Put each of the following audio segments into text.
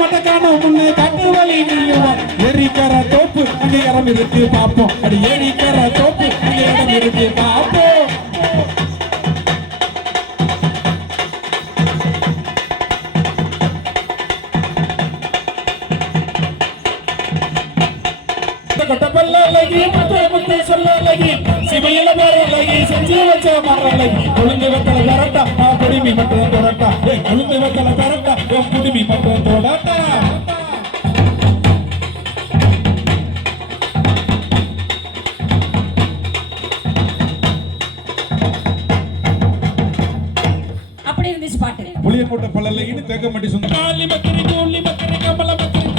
மட்டக்கான முன்னு காட்டு வழி நீயும் எரிக்கிற தோப்பு அங்கே இடம் இருக்கு பார்ப்போம் அடி எரிக்கிற தோப்பு அங்கே இடம் இருக்கு பார்ப்போம் கொட்டப்பல்லி முத்து சொல்லி சிவையில பேரலகி செஞ்சு வச்ச மரலகி கொழுந்து வெத்தல கரட்டா குடிமி மட்டும் தொடட்டா கொழுந்து வெத்தல கரட்டா குடிமி மட்டும் தொடட்டா அப்படி இருந்துச்சு பாட்டு புளியங்கோட்டை பல்லலகின்னு தேக்க மாட்டி சொந்த காலி மக்கரி கூலி மக்கரி கமல மக்கரி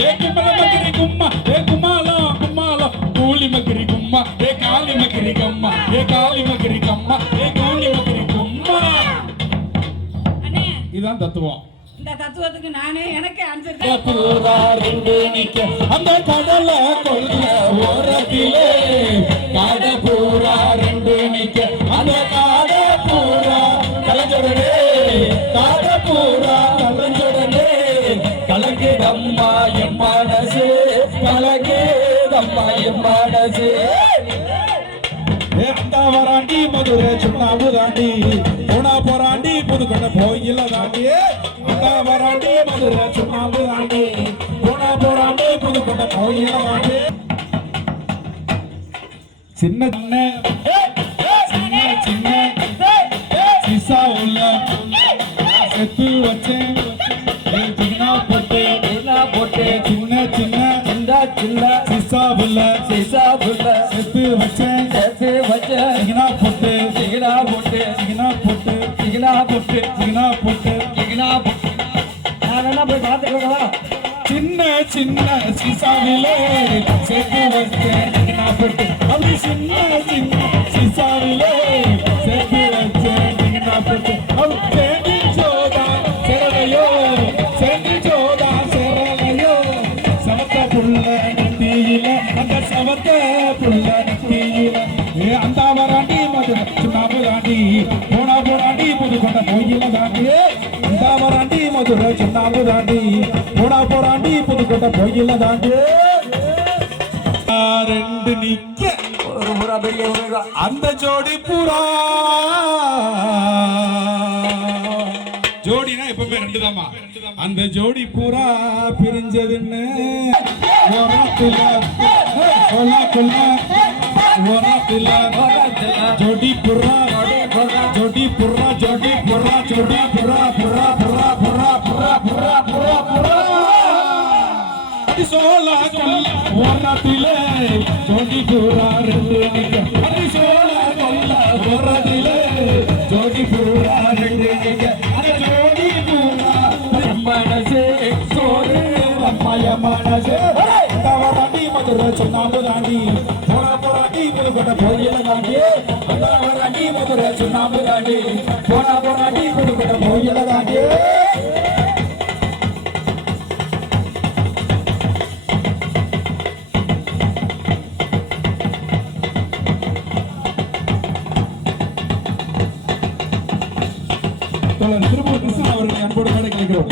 ஏ குமல மக்கரி கும்மா ஏ குமாலா குமாலா கூலி மக்கரி கும்மா ஏ காலி மக்கரி கம்மா ஏ காலி மக்கரி கம்மா ஏ கூலி மக்கரி கும்மா அண்ணே இதான் தத்துவம் இந்த தத்துவத்துக்கு நானே எனக்கு ஆன்சர் தான் பூரா ரெண்டு நிக்க அந்த கடல கொல்ல ஓரத்திலே காட பூரா ரெண்டு நிக்க அந்த காட பூரா கலஞ்சொடனே காட பூரா கலஞ்சொடனே கலங்குதம்மா என் மனசு கலங்குதம்மா என் மனசு அந்த வராண்டி மதுரை சுண்ணாம்பு தாண்டி போனா போராண்டி புதுக்கொண்ட கோயில தாண்டி அந்த வராண்டி மதுரை சுண்ணாம்பு தாண்டி போனா போராண்டி புதுக்கொண்ட கோயில தாண்டி சின்ன சின்ன சின்ன சிசா உள்ள செத்து வச்சேன் போட்டு சின்ன சின்ன சின்ன சிசா உள்ள செத்து வச்சேன் போட்டு சின்ன சின்ன சிசாவிலே சேர்த்து வச்சேன் போட்டு அப்படி சின்ன சின்ன சிசாவிலே சேர்த்து வச்சேன் போட்டு செஞ்சு சோதா சேரலையோ சமத்த புள்ள நெத்தியில அந்த சமத்த புள்ள நெத்தியில அந்த வராண்டி மதுரை சுண்ணாம்பு தாண்டி போனா போராண்டி புதுக்கொண்ட கோயில தாண்டி அந்த வராண்டி மதுரை சுண்ணாம்பு தாண்டி போனா போராண்டி புதுக்கொண்ட கோயில தாண்டி ரெண்டு நிக்க ஒரு புறா பெரிய அந்த ஜோடி புறா ஜோடினா எப்பவுமே ரெண்டு தாமா அந்த ஜோடி பூரா பிரிஞ்சதுன்னு ஜோடி புறா ஜோடி புறா ஜோடி புறா ஜோடி புறா புறா புறா புறா புறா புறா புறா புறா சோலா ஓரத்திலே ஜோடி புறா ரெண்டு நிக்க சோலா ஓரத்திலே ஜோடி புறா ரெண்டு நிக்க ஜோடி புறா மனசே சோறு அம்மாய மனசே வராண்டி மதுரை சுண்ணாம்பு தாண்டி போனா போராண்டி புதுக்கொண்ட கோயில தாண்டி வராண்டி மதுரை சுண்ணாம்பு தாண்டி போனா போராண்டி புதுக்கொண்ட கோயில தாண்டி திருப்பூர் கிருஷ்ணன் அவர்களை அன்போடு கேட்கிறோம்.